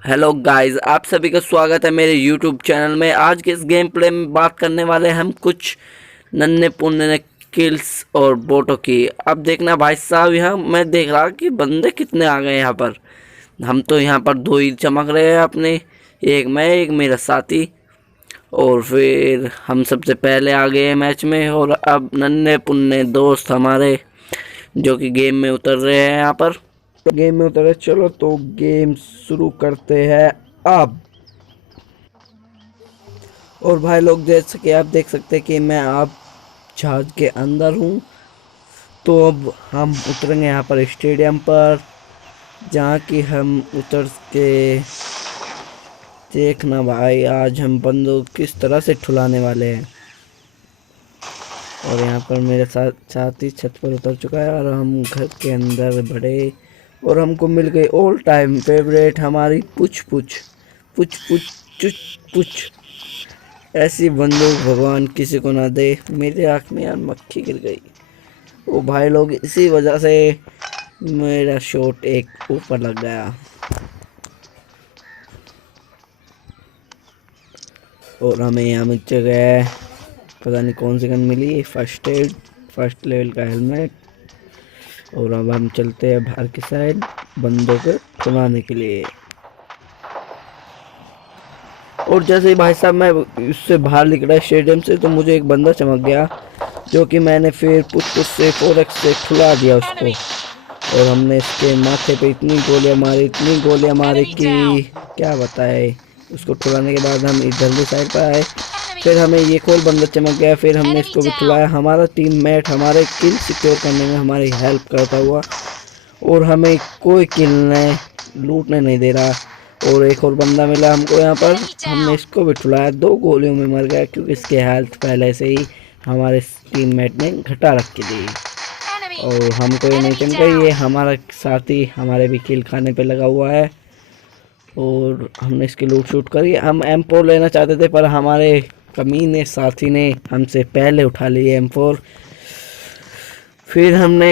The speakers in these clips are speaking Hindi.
हेलो गाइस, आप सभी का स्वागत है मेरे यूट्यूब चैनल में। आज के इस गेम प्ले में बात करने वाले हैं हम कुछ नन्हे पुण्य किल्स और बोटों की। अब देखना भाई साहब, यहाँ मैं देख रहा कि बंदे कितने आ गए यहाँ पर। हम तो यहाँ पर दो ही चमक रहे हैं अपने, एक मैं एक मेरा साथी। और फिर हम सबसे पहले आ गए हैं मैच में। और अब नन्हे पुण्य दोस्त हमारे जो कि गेम में उतर रहे हैं यहाँ पर। तो गेम में उतरे, चलो तो गेम शुरू करते हैं अब। और भाई लोग, जैसे कि आप देख सकते हैं कि मैं आप जहाज के अंदर हूँ। तो अब हम उतरेंगे यहाँ पर स्टेडियम पर, जहाँ कि हम उतर के देखना भाई आज हम बंदूक किस तरह से ठुलाने वाले हैं। और यहाँ पर मेरे साथी छत पर उतर चुका है और हम घर के अंदर बढ़े। और हमको मिल गई ऑल टाइम फेवरेट हमारी पुछ पुछ पुछ पुछ चुच पुछ। ऐसी बंदूक भगवान किसी को ना दे। मेरे आँख में यार मक्खी गिर गई। ओ भाई लोग, इसी वजह से मेरा शॉट एक ऊपर लग गया। और हमें यहाँ मिल गया, पता नहीं कौन सी गन मिली, फर्स्ट एड, फर्स्ट लेवल का हेलमेट। और अब हम चलते हैं बाहर की साइड बंदों को सुनाने के लिए। और जैसे ही भाई साहब मैं उससे बाहर निकला स्टेडियम से, तो मुझे एक बंदा चमक गया, जो कि मैंने फिर पुछ से 4x से खुला दिया उसको। और हमने इसके माथे पे इतनी गोलियां मारी कि क्या बताए। उसको ठुलाने के बाद हम इधर की साइड पर आए। फिर हमें ये कोल बंदा चमक गया, फिर हमने इसको भी ठुलाया। हमारा टीममेट हमारे किल सिक्योर करने में हमारी हेल्प करता हुआ, और हमें कोई किल लूटने नहीं दे रहा। और एक और बंदा मिला हमको यहाँ पर, हमने इसको भी ठुलाया। 2 गोलियों में मर गया, क्योंकि इसके हेल्थ पहले से ही हमारे टीममेट ने घटा रखी थी। और हमको ये नहीं चमका, ये हमारा साथी हमारे भी किल खाने पे लगा हुआ है। और हमने इसकी लूट शूट करी। हम M4 लेना चाहते थे, पर हमारे कमीने साथी ने हमसे पहले उठा लिए M4। फिर हम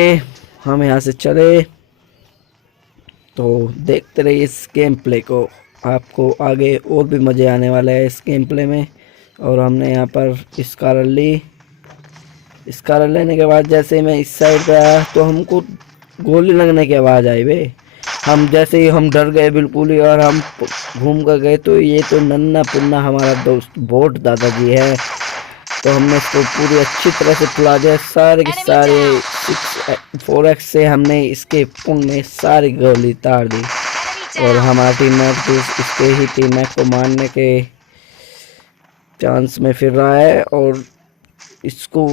यहाँ से चले। तो देखते रहिए इस गेम प्ले को, आपको आगे और भी मज़े आने वाले हैं इस गेम प्ले में। और हमने यहाँ पर इस कार लेने के बाद जैसे मैं इस साइड पे आया, तो हमको गोली लगने की आवाज़ आई बे। हम जैसे ही हम डर गए बिल्कुल ही, और हम घूम कर गए, तो ये तो नन्ना पुन्ना हमारा दोस्त बोट दादाजी है। तो हमने इसको पूरी अच्छी तरह से फुला दिया। सारे के सारे 4x से हमने इसके पुंग में सारी गोली तार दी। और हमारा टीममेट भी इसके ही टीममेट को मारने के चांस में फिर रहा है, और इसको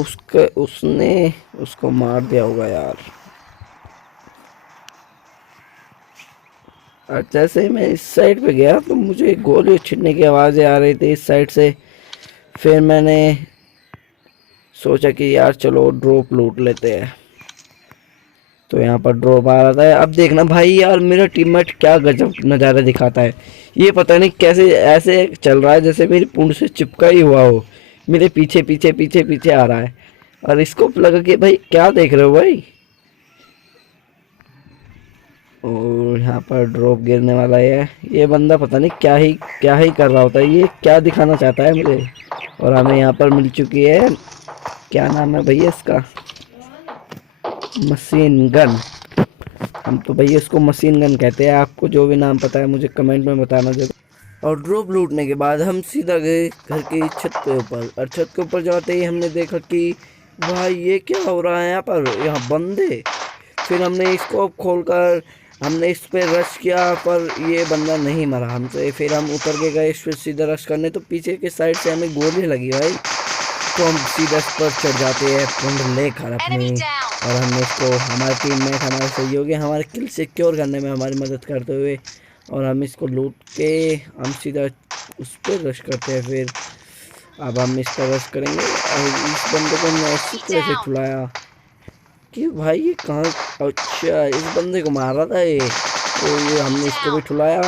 उसने उसको मार दिया होगा यार। और जैसे ही मैं इस साइड पे गया, तो मुझे गोली छिड़ने की आवाज़ें आ रही थी इस साइड से। फिर मैंने सोचा कि यार चलो ड्रॉप लूट लेते हैं। तो यहाँ पर ड्रॉप आ रहा था। अब देखना भाई यार, मेरा टीममेट क्या गजब नज़ारा दिखाता है। ये पता नहीं कैसे ऐसे चल रहा है जैसे मेरी पूंछ से चिपका ही हुआ हो। मेरे पीछे पीछे पीछे पीछे आ रहा है। और इसको लगा कि भाई क्या देख रहे हो भाई। और यहाँ पर ड्रॉप गिरने वाला है। ये बंदा पता नहीं क्या ही कर रहा होता है, ये क्या दिखाना चाहता है मुझे। और हमें यहाँ पर मिल चुकी है, क्या नाम है भैया इसका, मशीन गन। हम तो भैया इसको मशीन गन कहते हैं। आपको जो भी नाम पता है मुझे कमेंट में बताना जरूर। और ड्रॉप लूटने के बाद हम सीधा गए घर की छत के ऊपर। और छत के ऊपर जाते ही हमने देखा कि भाई ये क्या हो रहा है यहाँ पर, यहाँ बंदे। फिर हमने इसको खोलकर हमने इस पर रश किया, पर ये बंदा नहीं मरा हमसे। फिर हम उतर के गए इस पर सीधा रश करने, तो पीछे के साइड से हमें गोली लगी भाई। तो हम सीधा इस पर चढ़ जाते हैं पुंड लेकर अपनी। और हमने इसको, हमारे टीममेट हमारे सहयोगी हमारे किल सिक्योर करने में हमारी मदद करते हुए, और हम इसको लूट के हम सीधा उस पर रश करते हैं। फिर अब हम इस पर रश करेंगे। और इस बंदे को हमने ऐसी तरह से ठुलाया कि भाई ये कहाँ, अच्छा इस बंदे को मार रहा था ये। तो ये हमने इसको भी ठुलाया।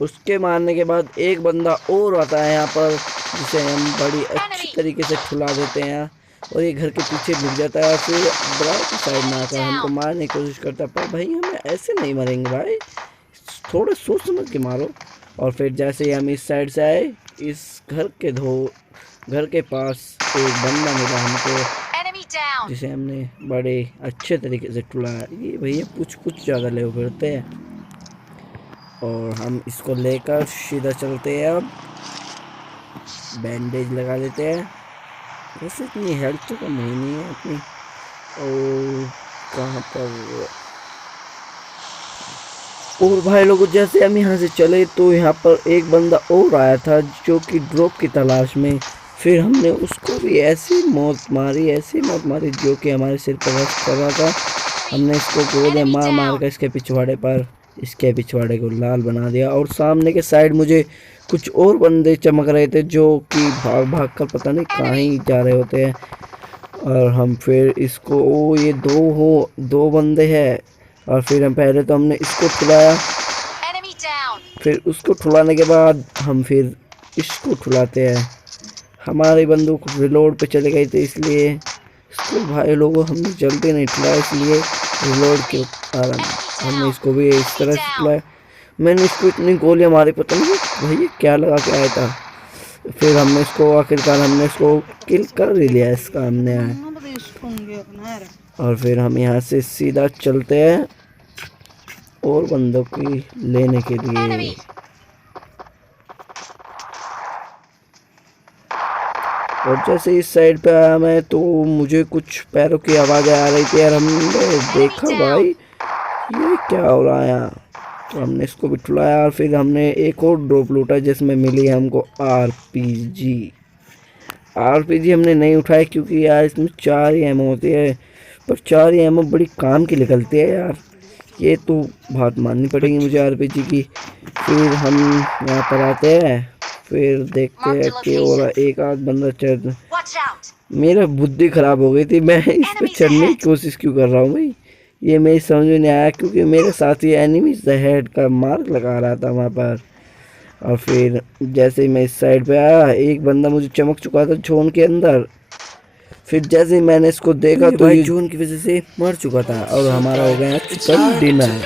उसके मारने के बाद एक बंदा और आता है यहाँ पर, जिसे हम बड़ी अच्छी तरीके से ठुला देते हैं। और ये घर के पीछे लुक जाता है, फिर ब्राउन की साइड में आकर हमको मारने की कोशिश करता है। पर भाई हमें ऐसे नहीं मरेंगे भाई, थोड़ा सोच समझ के मारो। और फिर जैसे ही हम इस साइड से आए, इस घर के पास एक बंदा मिला हमको, जिसे हमने बड़े अच्छे तरीके से टुलाया। ये भैया कुछ ज़्यादा ले फिरते हैं। और हम इसको लेकर सीधा चलते हैं। अब बैंडेज लगा देते हैं। वैसे इतनी हेल्थ तो कम हुई नहीं है अपनी। और कहाँ पर, और भाई लोगों जैसे हम यहाँ से चले तो यहाँ पर एक बंदा और आया था जो कि ड्रॉप की तलाश में। फिर हमने उसको भी ऐसी मौत मारी जो कि हमारे सिर पर रश कर रहा था। हमने इसको गोलियां मार कर इसके पिछवाड़े को लाल बना दिया। और सामने के साइड मुझे कुछ और बंदे चमक रहे थे जो कि भाग कर पता नहीं कहाँ ही जा रहे होते हैं। और हम फिर इसको, ये दो बंदे हैं। और फिर हम पहले तो हमने इसको ठुलाया, फिर उसको ठुलाने के बाद हम फिर इसको ठुलाते हैं। हमारी बंदूक रिलोड पे चले गई थी, इसलिए इसको भाई लोगों हमने जल्दी नहीं ठुलाया, इसलिए रिलोड के कारण हमने इसको भी इस तरह से ठुलाया। मैंने इसको इतनी गोलियां मारी, पता नहीं भैया क्या लगा के आया था। फिर हमने इसको आखिरकार किल कर ही लिया इसका हमने। और फिर हम यहाँ से सीधा चलते हैं और बंदों की लेने के लिए। और जैसे इस साइड पे आया मैं तो मुझे कुछ पैरों की आवाज़ें आ रही थी यार। हमने देखा भाई ये क्या हो रहा है यहाँ। तो हमने इसको भी ठुलाया। और फिर हमने एक और ड्रॉप लूटा जिसमें मिली हमको आरपीजी हमने नहीं उठाई क्योंकि यार इसमें 4 ही एमओ होती है। पर 4 ही एमओ बड़ी काम की निकलती है यार, ये तो बात माननी पड़ेगी मुझे आरपीजी की। फिर हम यहाँ पर आते हैं, फिर देखते हैं कि और एक आध बंदा चढ़, मेरा बुद्धि खराब हो गई थी। मैं इस पे चढ़ने की कोशिश क्यों कर रहा हूँ भाई, ये मेरी समझ में नहीं आया क्योंकि मेरे साथ ही एनिमीज द हेड का मार्क लगा रहा था वहाँ पर। और फिर जैसे ही मैं इस साइड पे आया, एक बंदा मुझे चमक चुका था जोन के अंदर। फिर जैसे ही मैंने इसको देखा तो ये जोन की वजह से मर चुका था और हमारा हो गया चिकन डिनर।